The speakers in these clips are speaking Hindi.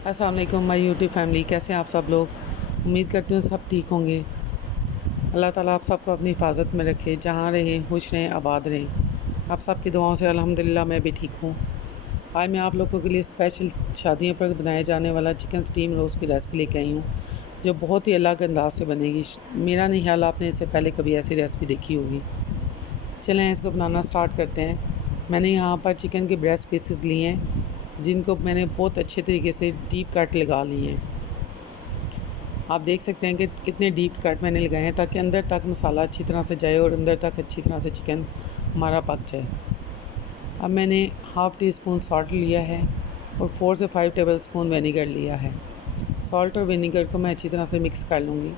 अस्सलाम वालेकुम माय यूट्यूब फैमिली, कैसे हैं आप सब लोग। उम्मीद करती हूँ सब ठीक होंगे। अल्लाह ताला आप सबको अपनी हिफाजत में रखे, जहाँ रहें खुश रहें, आबाद रहें। आप सब की दुआओं से अल्हम्दुलिल्लाह मैं भी ठीक हूँ। आज मैं आप लोगों के लिए स्पेशल शादियों पर बनाए जाने वाला चिकन स्टीम रोस्ट की रेसिपी लेके आई हूँ, जो बहुत ही अलग अंदाज से बनेगी। मेरा नहीं ख्याल आपने इससे पहले कभी ऐसी रेसिपी देखी होगी। चलें इसको बनाना स्टार्ट करते हैं। मैंने यहाँ पर चिकन के ब्रेस्ट पीसेस लिए हैं, जिनको मैंने बहुत अच्छे तरीके से डीप कट लगा लिए हैं। आप देख सकते हैं कि कितने डीप कट मैंने लगाए हैं, ताकि अंदर तक मसाला अच्छी तरह से जाए और अंदर तक अच्छी तरह से चिकन हमारा पक जाए। अब मैंने हाफ़ टी स्पून सॉल्ट लिया है और 4 से 5 टेबल स्पून विनेगर लिया है। सॉल्ट और विनेगर को मैं अच्छी तरह से मिक्स कर लूँगी,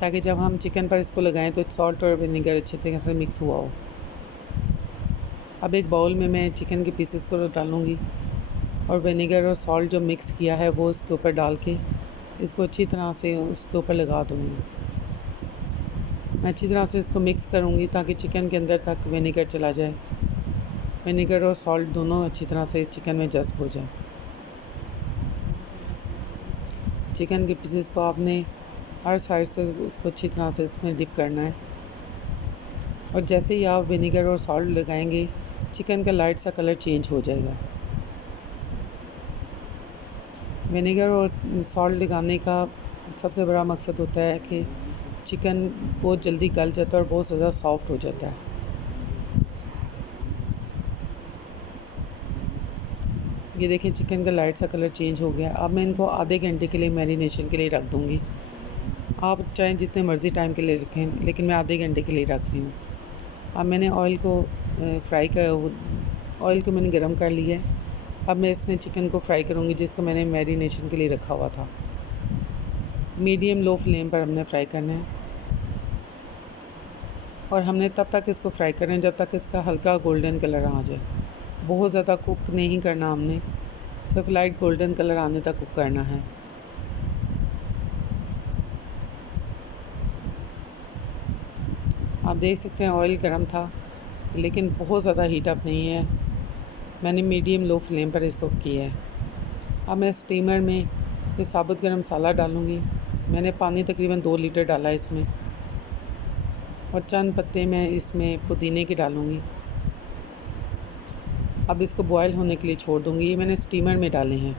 ताकि जब हम चिकन पर इसको लगाएं तो सॉल्ट और विनेगर अच्छी तरह से मिक्स हुआ हो। अब एक बाउल में मैं चिकन के पीसेस को डालूँगी और विनेगर और सॉल्ट जो मिक्स किया है वो इसके ऊपर डाल के इसको अच्छी तरह से उसके ऊपर लगा दूँगी। मैं अच्छी तरह से इसको मिक्स करूँगी ताकि चिकन के अंदर तक विनेगर चला जाए। विनेगर और सॉल्ट दोनों अच्छी तरह से चिकन में जज़्ब हो जाए। चिकन के पीसेस को आपने हर साइड से उसको अच्छी तरह से इसमें डिप करना है, और जैसे ही आप विनेगर और सॉल्ट लगाएंगे चिकन का लाइट सा कलर चेंज हो जाएगा। विनेगर और सॉल्ट लगाने का सबसे बड़ा मकसद होता है कि चिकन बहुत जल्दी गल जाता है और बहुत ज़्यादा सॉफ्ट हो जाता है। ये देखें, चिकन का लाइट सा कलर चेंज हो गया। अब मैं इनको आधे घंटे के लिए मैरिनेशन के लिए रख दूँगी। आप चाहे जितने मर्ज़ी टाइम के लिए रखें, लेकिन मैं आधे घंटे के लिए रख रही हूँ। अब मैंने ऑयल को मैंने गरम कर लिया है। अब मैं इसमें चिकन को फ्राई करूँगी, जिसको मैंने मैरिनेशन के लिए रखा हुआ था। मीडियम लो फ्लेम पर हमने फ्राई करना है, और हमने तब तक इसको फ्राई करना है जब तक इसका हल्का गोल्डन कलर आ जाए। बहुत ज़्यादा कुक नहीं करना हमने, सिर्फ लाइट गोल्डन कलर आने तक कुक करना है। आप देख सकते हैं ऑयल गर्म था, लेकिन बहुत ज़्यादा हीट अप नहीं है। मैंने मीडियम लो फ्लेम पर इसको किया है। अब मैं स्टीमर में ये साबुत गरम मसाला डालूँगी। मैंने पानी तकरीबन 2 लीटर डाला है इसमें, और चंद पत्ते मैं इसमें पुदीने के डालूँगी। अब इसको बॉयल होने के लिए छोड़ दूँगी। ये मैंने स्टीमर में डाले हैं।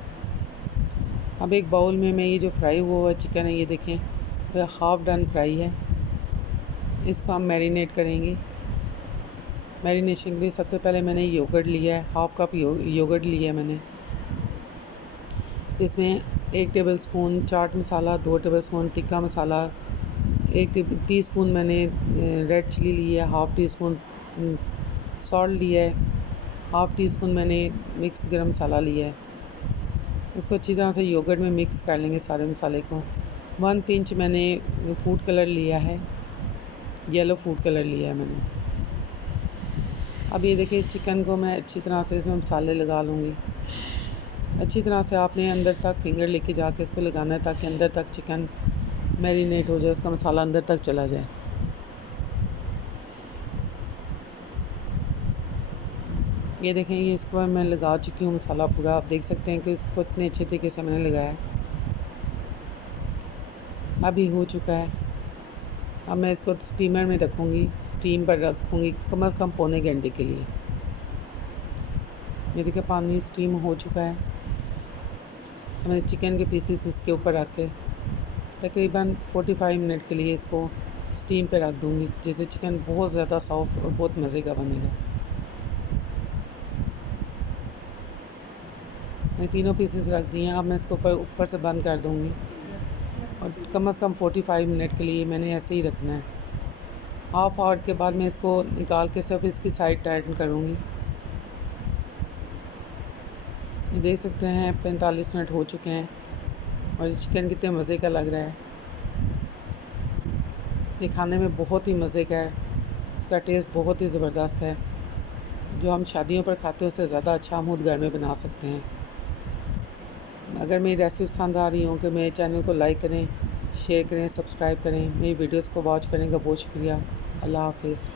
अब एक बाउल में मैं ये जो फ्राई हुआ हुआ चिकन है, ये देखें, वह हाफ़ डन फ्राई है। इसको हम मैरिनेट करेंगे। मैरिनेशन के लिए सबसे पहले मैंने योगर्ट लिया है, हाफ़ कप योगर्ट लिया है मैंने। इसमें 1 table spoon chaat masala, 2 table spoon tikka masala, 1 teaspoon मैंने रेड चिली लिया है, हाफ़ टी स्पून सॉल्ट लिया है, हाफ़ टी स्पून मैंने मिक्स गरम मसाला लिया है। इसको अच्छी तरह से योगर्ट में मिक्स कर लेंगे सारे मसाले को। 1 पिंच मैंने फूड कलर लिया है, येलो फूड कलर लिया है मैंने। अब ये देखिए, चिकन को मैं अच्छी तरह से इसमें मसाले लगा लूँगी। अच्छी तरह से आपने अंदर तक फिंगर लेके जाके इस पर लगाना है, ताकि अंदर तक चिकन मैरिनेट हो जाए, उसका मसाला अंदर तक चला जाए। ये देखें, ये इसको मैं लगा चुकी हूँ मसाला पूरा। आप देख सकते हैं कि इसको इतने अच्छे तरीके से मैंने लगाया। अब ये हो चुका है। अब मैं इसको स्टीमर में रखूँगी, स्टीम पर रखूँगी कम से कम पौने घंटे के लिए। ये देखिए, पानी स्टीम हो चुका है। मैं चिकन के पीसेस इसके ऊपर रख के तकरीबन 45 मिनट के लिए इसको स्टीम पे रख दूँगी, जिससे चिकन बहुत ज़्यादा सॉफ्ट और बहुत मज़े का बनेगा। मैं तीनों पीसेस रख दिए हैं। अब मैं इसको ऊपर से बंद कर दूँगी, और कम से कम 45 मिनट के लिए मैंने ऐसे ही रखना है। हाफ़ आवर के बाद मैं इसको निकाल के सिर्फ इसकी साइड टर्न करूँगी। देख सकते हैं 45 मिनट हो चुके हैं, और चिकन कितने मज़े का लग रहा है। ये खाने में बहुत ही मज़े का है, इसका टेस्ट बहुत ही ज़बरदस्त है। जो हम शादियों पर खाते हैं उससे ज़्यादा अच्छा हम खुद घर में बना सकते हैं। अगर मेरी रेसिपी पसंद आ रही हो कि मेरे चैनल को लाइक करें, शेयर करें, सब्सक्राइब करें। मेरी वीडियोस को वॉच करने का बहुत शुक्रिया। अल्लाह हाफ़िज़।